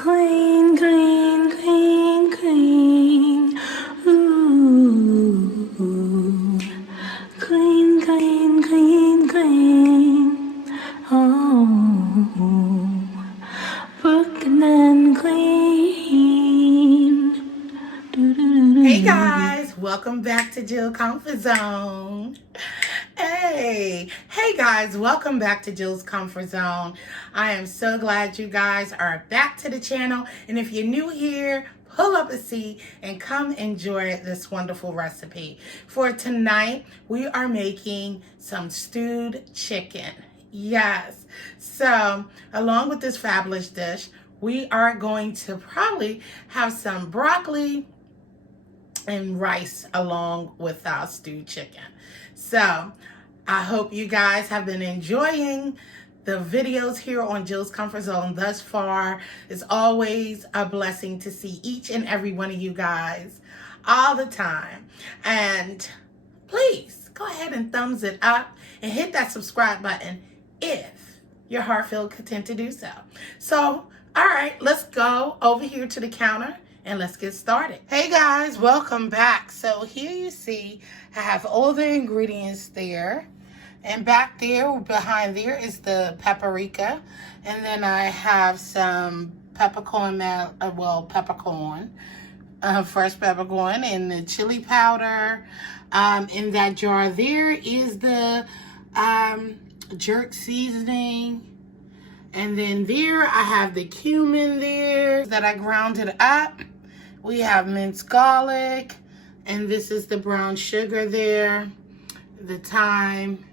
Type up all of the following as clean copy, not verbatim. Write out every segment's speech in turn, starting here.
Clean, clean, clean, clean. Ooh. Clean, clean, clean, clean. Oh. Broken and clean. Hey guys, welcome back to Jill's Comfort Zone. Hey guys, welcome back to Jill's Comfort Zone. I am so glad you guys are back to the channel. And if you're new here, pull up a seat and come enjoy this wonderful recipe. For tonight, we are making some stewed chicken. Yes. So, along with this fabulous dish, we are going to probably have some broccoli and rice along with our stewed chicken. So I hope you guys have been enjoying the videos here on Jill's Comfort Zone thus far. It's always a blessing to see each and every one of you guys all the time. And please go ahead and thumbs it up and hit that subscribe button if your heart feels content to do so. So, all right, let's go over here to the counter and let's get started. Hey guys, welcome back. So here you see I have all the ingredients there. And back there, behind there is the paprika. And then I have some peppercorn, fresh peppercorn, and the chili powder. In that jar there is the jerk seasoning. And then there I have the cumin there that I grounded up. We have minced garlic, and this is the brown sugar there, the thyme.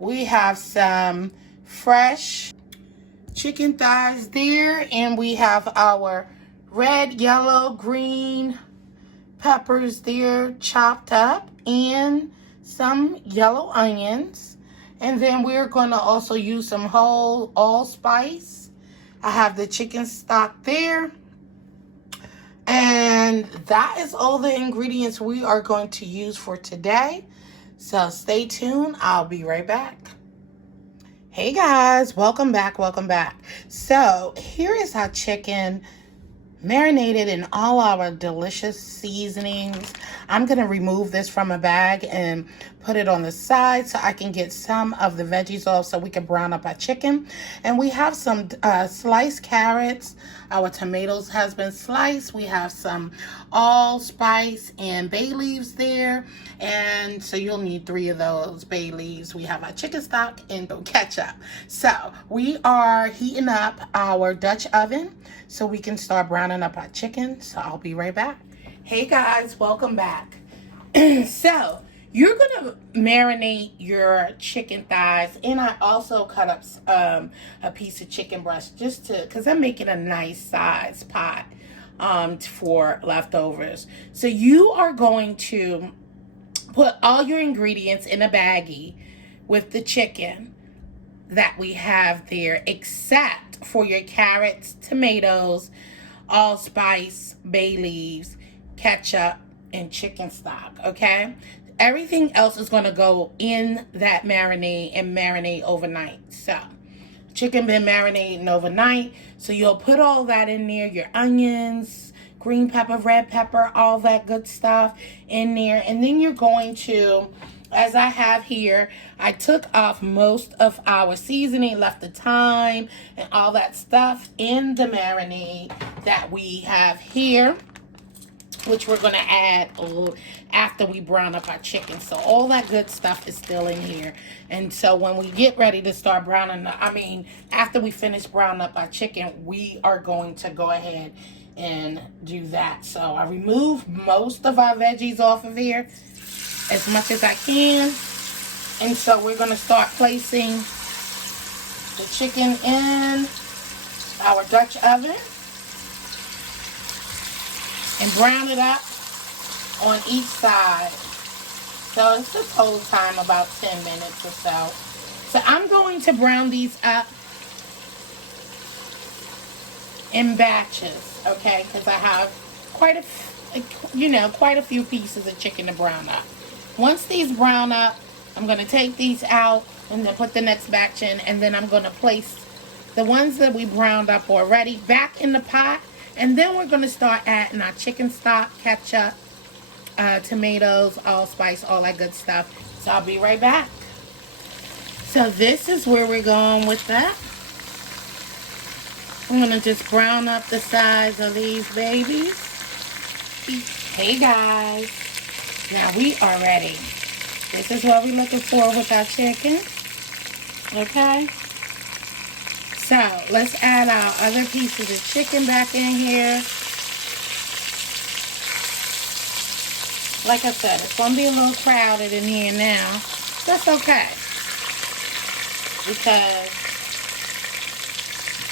We have some fresh chicken thighs there, and we have our red, yellow, green peppers there chopped up, and some yellow onions. And then we're going to also use some whole allspice. I have the chicken stock there. And that is all the ingredients we are going to use for today. So stay tuned. I'll be right back. Hey guys, welcome back, welcome back. So here is our chicken marinated in all our delicious seasonings. I'm going to remove this from a bag and put it on the side so I can get some of the veggies off so we can brown up our chicken. And we have some sliced carrots. Our tomatoes has been sliced. We have some allspice and bay leaves there. And so you'll need 3 of those bay leaves. We have our chicken stock and ketchup. So we are heating up our Dutch oven so we can start browning up our chicken. So I'll be right back. Hey guys, welcome back. So you're gonna marinate your chicken thighs, and I also cut up a piece of chicken breast just to, because I'm making a nice size pot for leftovers. So you are going to put all your ingredients in a baggie with the chicken that we have there, except for your carrots, tomatoes, allspice, bay leaves, ketchup, and chicken stock, okay? Everything else is going to go in that marinade and marinate overnight. So, chicken been marinating overnight. So, you'll put all that in there, your onions, green pepper, red pepper, all that good stuff in there. And then you're going to, as I have here, I took off most of our seasoning, left the thyme and all that stuff in the marinade that we have here, which we're going to add after we brown up our chicken. So all that good stuff is still in here. And so when we get ready to start browning, after we finish browning up our chicken, we are going to go ahead and do that. So I remove most of our veggies off of here as much as I can. And so we're going to start placing the chicken in our Dutch oven and brown it up on each side. So it's the total time about 10 minutes or so. So I'm going to brown these up in batches, okay? Because I have quite a few pieces of chicken to brown up. Once these brown up, I'm going to take these out and then put the next batch in, and then I'm going to place the ones that we browned up already back in the pot. And then we're going to start adding our chicken stock, ketchup, tomatoes, allspice, all that good stuff. So I'll be right back. So this is where we're going with that. I'm going to just brown up the sides of these babies. Hey guys. Now we are ready. This is what we're looking for with our chicken. Okay. So let's add our other pieces of chicken back in here. Like I said, it's going to be a little crowded in here now. That's okay. Because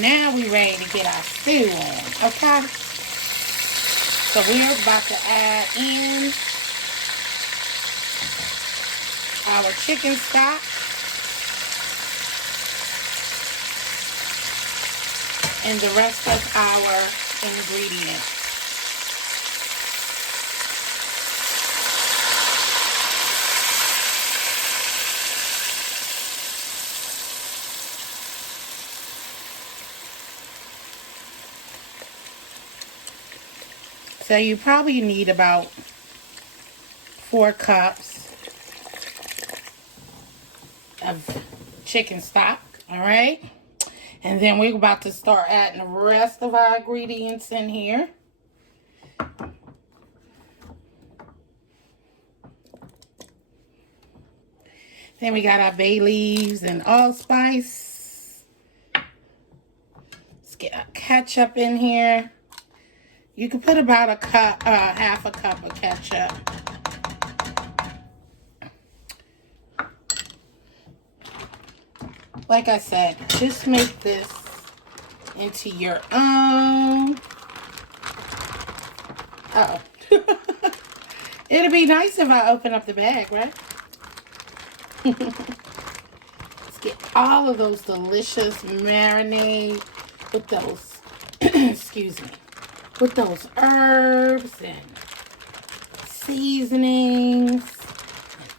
now we're ready to get our stew on. Okay. So we're about to add in our chicken stock. And the rest of our ingredients. So you probably need about 4 cups of chicken stock, all right? And then we're about to start adding the rest of our ingredients in here. Then we got our bay leaves and allspice. Let's get our ketchup in here. You can put about a cup, half a cup of ketchup. Like I said, just make this into your own. Uh-oh. It'd be nice if I open up the bag, right? Let's get all of those delicious marinade with those, excuse me, with those herbs and seasonings,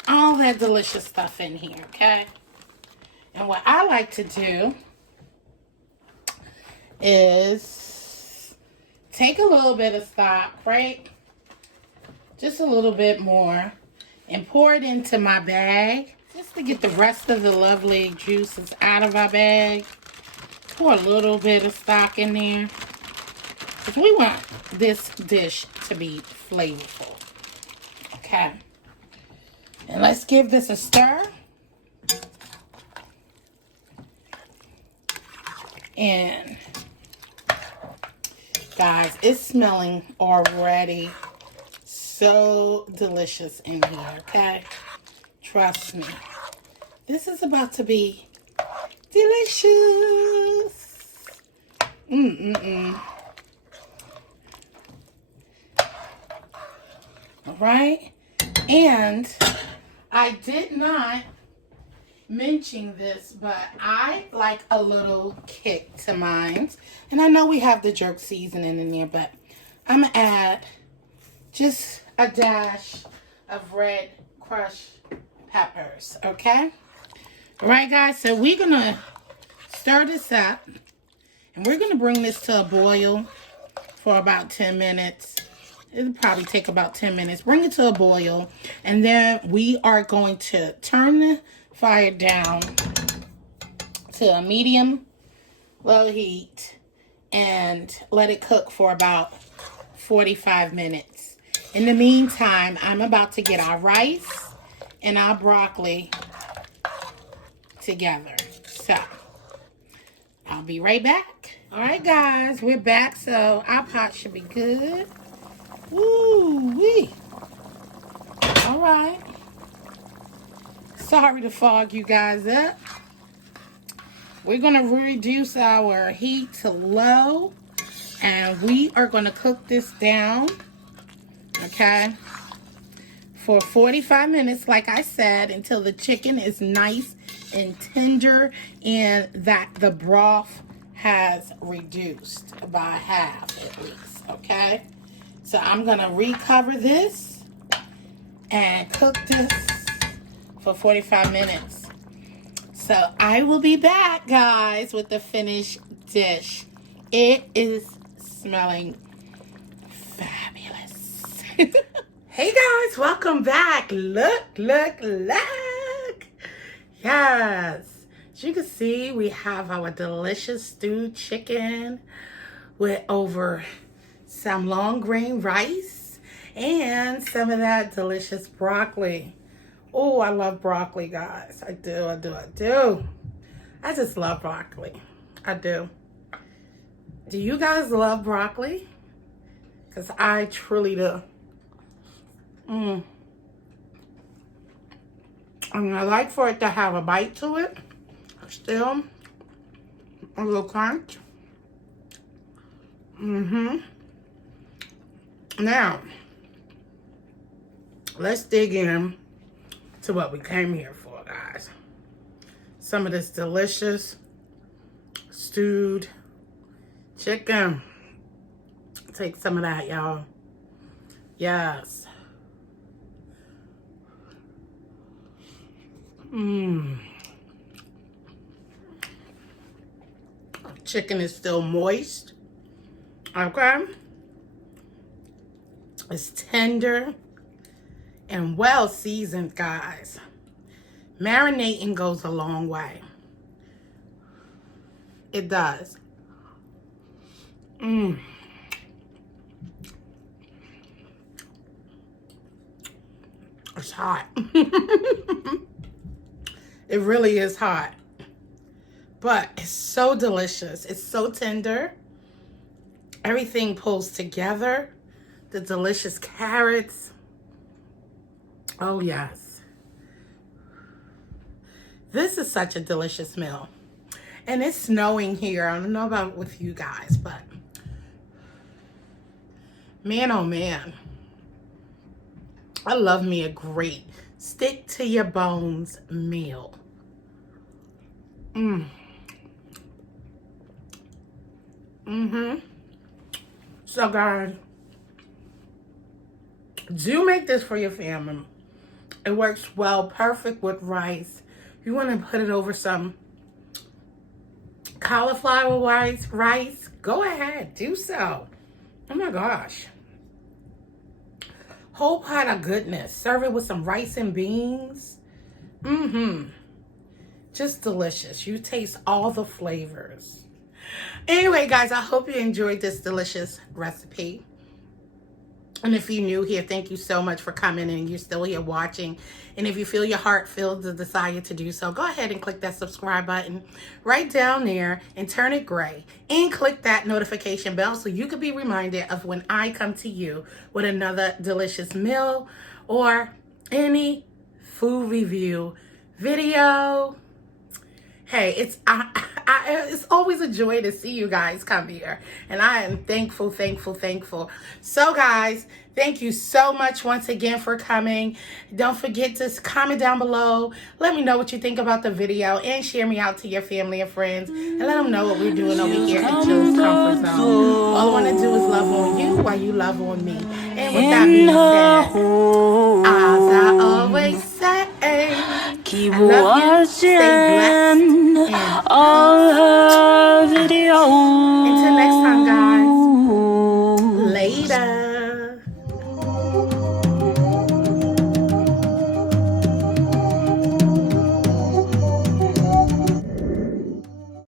and all that delicious stuff in here, okay? And what I like to do is take a little bit of stock, right? Just a little bit more, and pour it into my bag just to get the rest of the lovely juices out of our bag. Pour a little bit of stock in there, because we want this dish to be flavorful. Okay. And let's give this a stir. And guys, it's smelling already so delicious in here, okay? Trust me. This is about to be delicious. All right. And I did not mention this, but I like a little kick to mine. And I know we have the jerk seasoning in there, but I'm going to add just a dash of red crushed peppers, okay? All right, guys, so we're going to stir this up, and we're going to bring this to a boil for about 10 minutes. It'll probably take about 10 minutes. Bring it to a boil, and then we are going to turn the fire down to a medium low heat and let it cook for about 45 minutes. In the meantime, I'm about to get our rice and our broccoli together. So, I'll be right back. All right, guys, we're back. So, our pot should be good. Woo-wee. All right. Sorry to fog you guys up. We're going to reduce our heat to low, and we are going to cook this down, okay, for 45 minutes, like I said, until the chicken is nice and tender and that the broth has reduced by half at least, okay? So I'm going to recover this and cook this for 45 minutes. So I will be back, guys, with the finished dish. It is smelling fabulous. Hey guys, welcome back. Look, look, look. Yes. As you can see, we have our delicious stewed chicken with over some long grain rice and some of that delicious broccoli. Oh, I love broccoli, guys. I do. I just love broccoli. I do. Do you guys love broccoli? Because I truly do. I mean, I like for it to have a bite to it. Still, a little crunch. Now, let's dig in to what we came here for, guys. Some of this delicious stewed chicken. Take some of that, y'all. Yes. Chicken is still moist. Okay. It's tender and well seasoned, guys. Marinating goes a long way. It does. It's hot. It really is hot. But it's so delicious. It's so tender. Everything pulls together. The delicious carrots. Oh, yes. This is such a delicious meal. And it's snowing here. I don't know about with you guys, but man, oh man. I love me a great stick to your bones meal. So guys, do make this for your family. It works well, perfect with rice. You want to put it over some cauliflower rice, go ahead, do so. Oh my gosh. Whole pot of goodness. Serve it with some rice and beans. Just delicious. You taste all the flavors. Anyway, guys, I hope you enjoyed this delicious recipe. And if you're new here, thank you so much for coming and you're still here watching. And if you feel your heart feel the desire to do so, go ahead and click that subscribe button right down there and turn it gray. And click that notification bell so you can be reminded of when I come to you with another delicious meal or any food review video. Hey, it's always a joy to see you guys come here. And I am thankful. So guys, thank you so much once again for coming. Don't forget to comment down below. Let me know what you think about the video and share me out to your family and friends. And let them know what we're doing over here at Jill's Comfort Zone. All I want to do is love on you while you love on me. And with that being said, as I always say, keep I love you. Stay blessed. watching all her